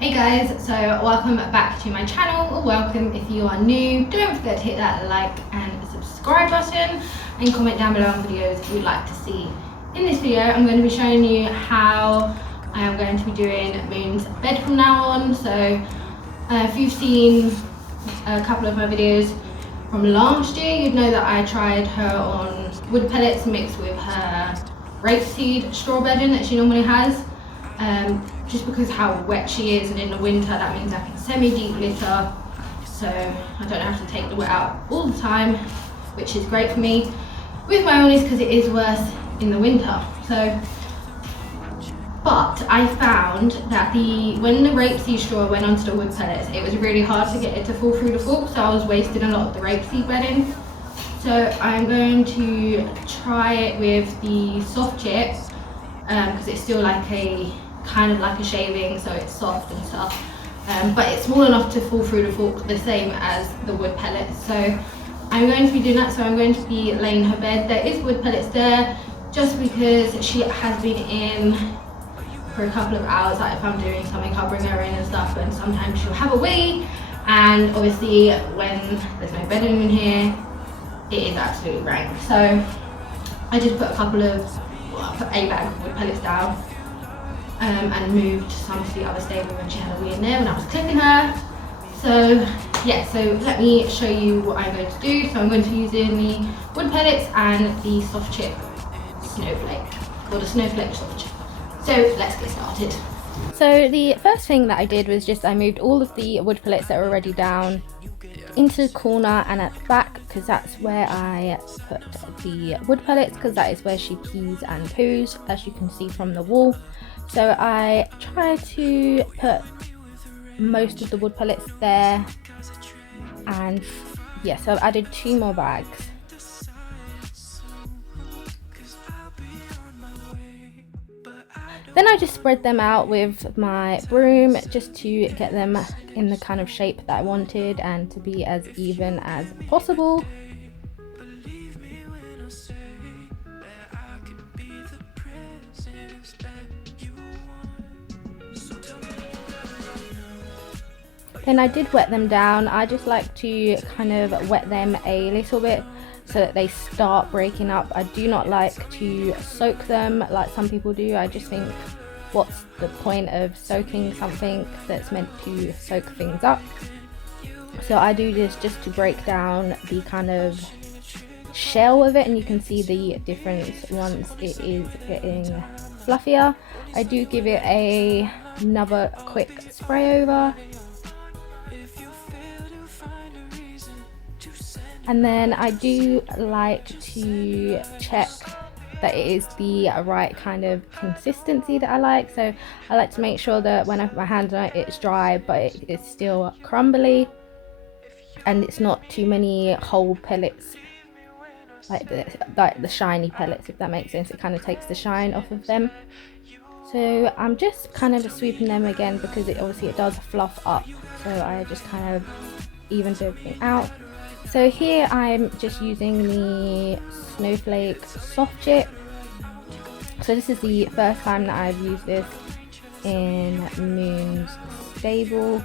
Hey guys, so welcome back to my channel, or welcome if you are new. Don't forget to hit that like and subscribe button and comment down below on videos you'd like to see. In this video I'm going to be showing you how I am going to be doing Moon's bed from now on. So if you've seen a couple of my videos from last year, you'd know that I tried her on wood pellets mixed with her rapeseed straw bedding that she normally has. Just because how wet she is, and in the winter that means I can semi-deep litter, so I don't have to take the wet out all the time, which is great for me with my owners because it is worse in the winter. But I found that when the rapeseed straw went onto the wood pellets, it was really hard to get it to fall through the fork, so I was wasting a lot of the rapeseed bedding. So I'm going to try it with the soft chip because it's still like kind of like a shaving, so it's soft and stuff, but it's small enough to fall through the fork the same as the wood pellets. So I'm going to be doing that. So I'm going to be laying her bed. There is wood pellets there just because she has been in for a couple of hours. Like if I'm doing something, I'll bring her in and stuff, and sometimes she'll have a wee, and obviously when there's no bedding in here it is absolutely rank. So I just put I put a bag of wood pellets down and moved some to the other stable when she had a wee in there when I was clipping her. So yeah, so let me show you what I'm going to do. So I'm going to be using the wood pellets and the soft chip snowflake, or the snowflake soft chip. So let's get started. So the first thing that I did was I moved all of the wood pellets that were already down into the corner and at the back, because that's where I put the wood pellets, because that is where she pees and poos, as you can see from the wall. So I try to put most of the wood pellets there, and yeah, so I've added 2 more bags. Then I just spread them out with my broom just to get them in the kind of shape that I wanted and to be as even as possible. Then I did wet them down. I just like to kind of wet them a little bit so that they start breaking up. I do not like to soak them like some people do. I just think, what's the point of soaking something that's meant to soak things up? So I do this just to break down the kind of shell of it, and you can see the difference once it is getting fluffier. I do give it another quick spray over. And then I do like to check that it is the right kind of consistency that I like. So I like to make sure that when I put my hand on it, it's dry, but it is still crumbly, and it's not too many whole pellets, like the shiny pellets, if that makes sense. It kind of takes the shine off of them. So I'm just kind of sweeping them again, because obviously it does fluff up. So I just kind of evened everything out. So here I'm just using the snowflake soft chip. So this is the first time that I've used this in Moon's stable.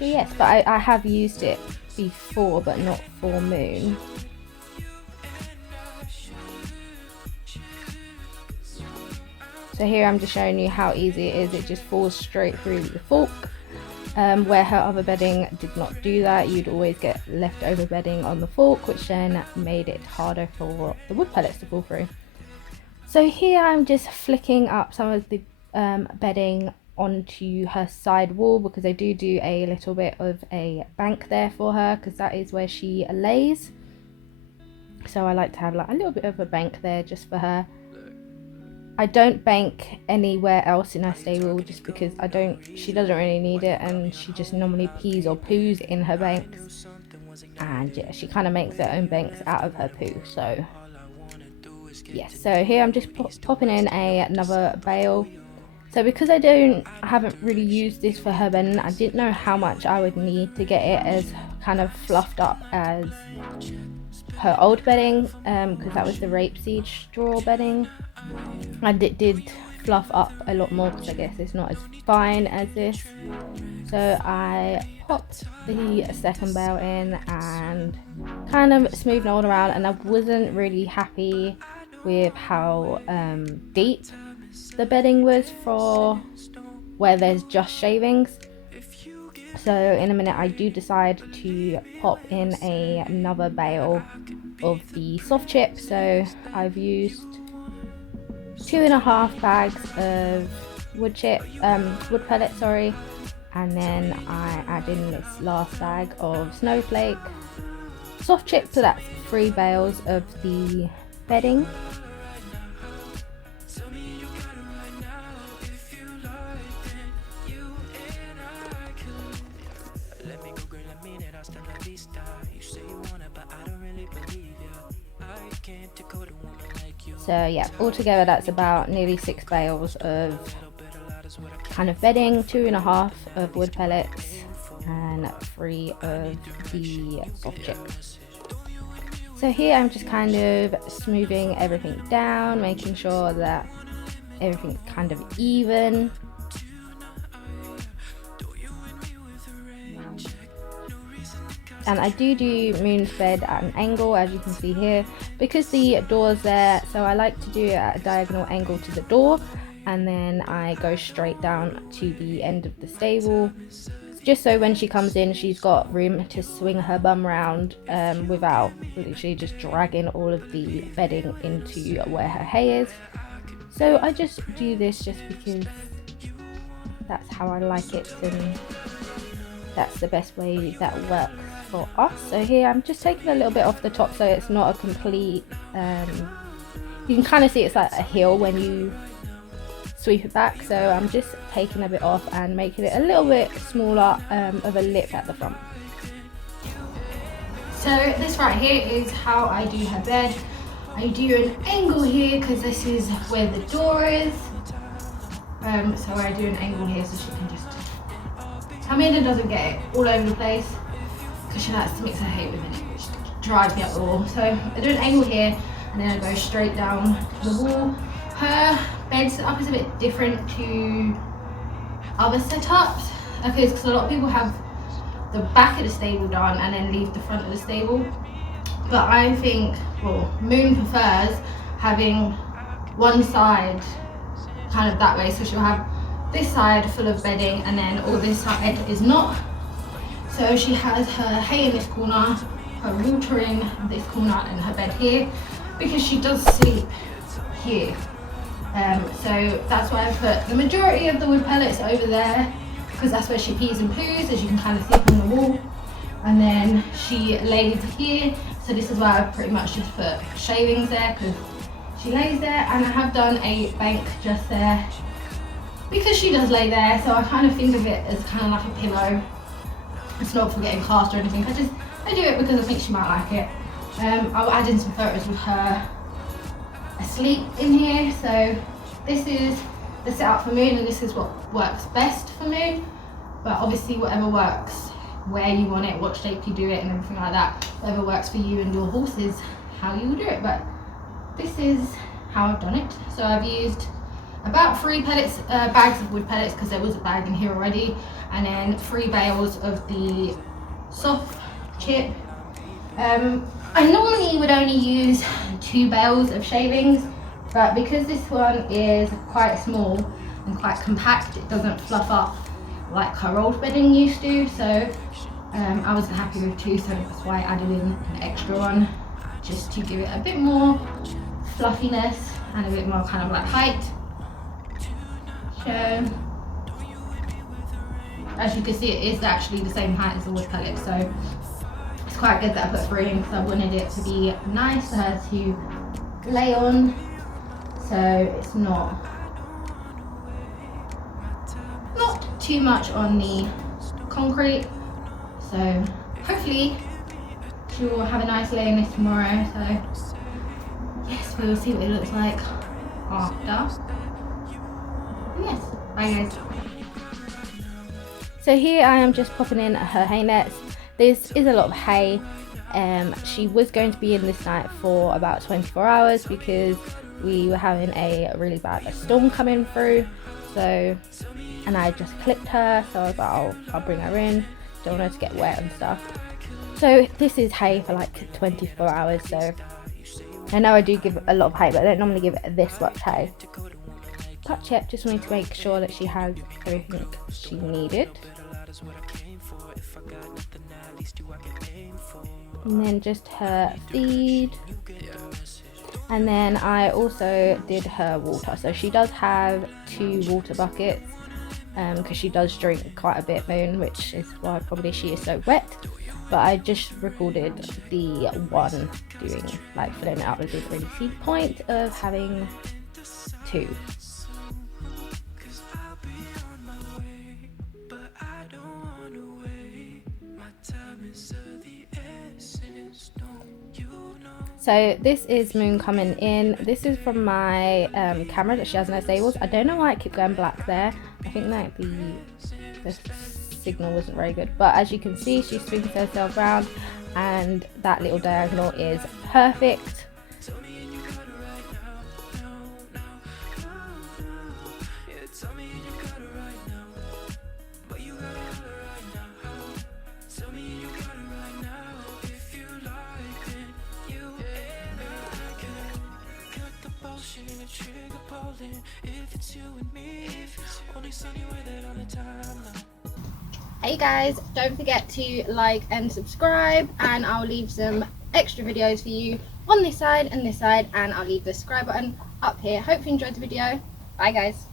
Yes, but I have used it before, but not for Moon. So here I'm just showing you how easy it is. It just falls straight through the fork. Where her other bedding did not do that. You'd always get leftover bedding on the fork, which then made it harder for the wood pellets to fall through. So here I'm just flicking up some of the bedding onto her side wall, because I do a little bit of a bank there for her, because that is where she lays. So I like to have like a little bit of a bank there just for her. I don't bank anywhere else in her stable, just because she doesn't really need it, and she just normally pees or poos in her banks, and yeah, she kind of makes her own banks out of her poo. So yeah, so here I'm just popping in another bale. So because I haven't really used this for her bedding, I didn't know how much I would need to get it as kind of fluffed up as her old bedding, because that was the rapeseed straw bedding, and it did fluff up a lot more because I guess it's not as fine as this. So I popped the second bale in and kind of smoothed it all around, and I wasn't really happy with how deep the bedding was for where there's just shavings. So in a minute I do decide to pop in another bale of the soft chip. So I've used 2.5 bags of wood pellets, sorry, and then I add in this last bag of snowflake soft chip, so that's 3 bales of the bedding. So yeah, altogether that's about nearly 6 bales of kind of bedding, 2.5 of wood pellets, and 3 of the soft chip. So here I'm just kind of smoothing everything down, making sure that everything's kind of even. And I do Moon's bed at an angle, as you can see here, because the door's there, so I like to do it at a diagonal angle to the door, and then I go straight down to the end of the stable, just so when she comes in she's got room to swing her bum round without literally just dragging all of the bedding into where her hay is. So I just do this just because that's how I like it, and that's the best way that works for us. So here I'm just taking a little bit off the top so it's not a complete you can kind of see it's like a hill when you sweep it back, so I'm just taking a bit off and making it a little bit smaller of a lip at the front. So this right here is how I do her bed. I do an angle here because this is where the door is, so I do an angle here so she can just come in and doesn't get it all over the place, because she likes to mix her hay with it, which drives me up the wall. So I do an angle here and then I go straight down the wall. Her bed setup is a bit different to other setups, because a lot of people have the back of the stable done and then leave the front of the stable. But I think, well, Moon prefers having one side kind of that way, so she'll have this side full of bedding and then all this side is not. So she has her hay in this corner, her water in this corner, and her bed here, because she does sleep here. So that's why I put the majority of the wood pellets over there, because that's where she pees and poos, as you can kind of see from the wall. And then she lays here, so this is why I pretty much just put shavings there, because she lays there. And I have done a bank just there because she does lay there, so I kind of think of it as kind of like a pillow. It's not for getting cast or anything, I do it because I think she might like it. I'll add in some photos with her asleep in here. So this is the setup for Moon, and this is what works best for Moon, but obviously whatever works, where you want it, what shape you do it and everything like that, whatever works for you and your horse is how you will do it. But this is how I've done it. So I've used about 3 bags of wood pellets, because there was a bag in here already, and then 3 bales of the soft chip. I normally would only use 2 bales of shavings, but because this one is quite small and quite compact, it doesn't fluff up like her old bedding used to, so I wasn't happy with 2, so that's why I added in an extra one, just to give it a bit more fluffiness and a bit more kind of like height. So as you can see, it is actually the same height as the wood pellet, so it's quite good that I put 3 in, because I wanted it to be nice for her to lay on, so it's not too much on the concrete. So hopefully she will have a nice lay in this tomorrow. So yes, we will see what it looks like after. And yes, bye guys. So here I am just popping in her hay nets. This is a lot of hay. She was going to be in this night for about 24 hours because we were having a really bad storm coming through, so, and I just clipped her, so I was like, I'll bring her in, don't want her to get wet and stuff. So this is hay for like 24 hours, so I know I do give a lot of hay, but I don't normally give it this much hay. But yeah, just wanted to make sure that she has everything she needed. And then just her feed. And then I also did her water. So she does have 2 water buckets, because she does drink quite a bit, Moon, which is why probably she is so wet. But I just recorded the one doing, like, filling it up with the rapeseed point of having 2. So this is Moon coming in. This is from my camera that she has no stables. I don't know why it keeps going black there. I think that the signal wasn't very good. But as you can see, she swings herself around, and that little diagonal is perfect. Hey guys, don't forget to like and subscribe, and I'll leave some extra videos for you on this side and this side, and I'll leave the subscribe button up here. Hope you enjoyed the video. Bye guys.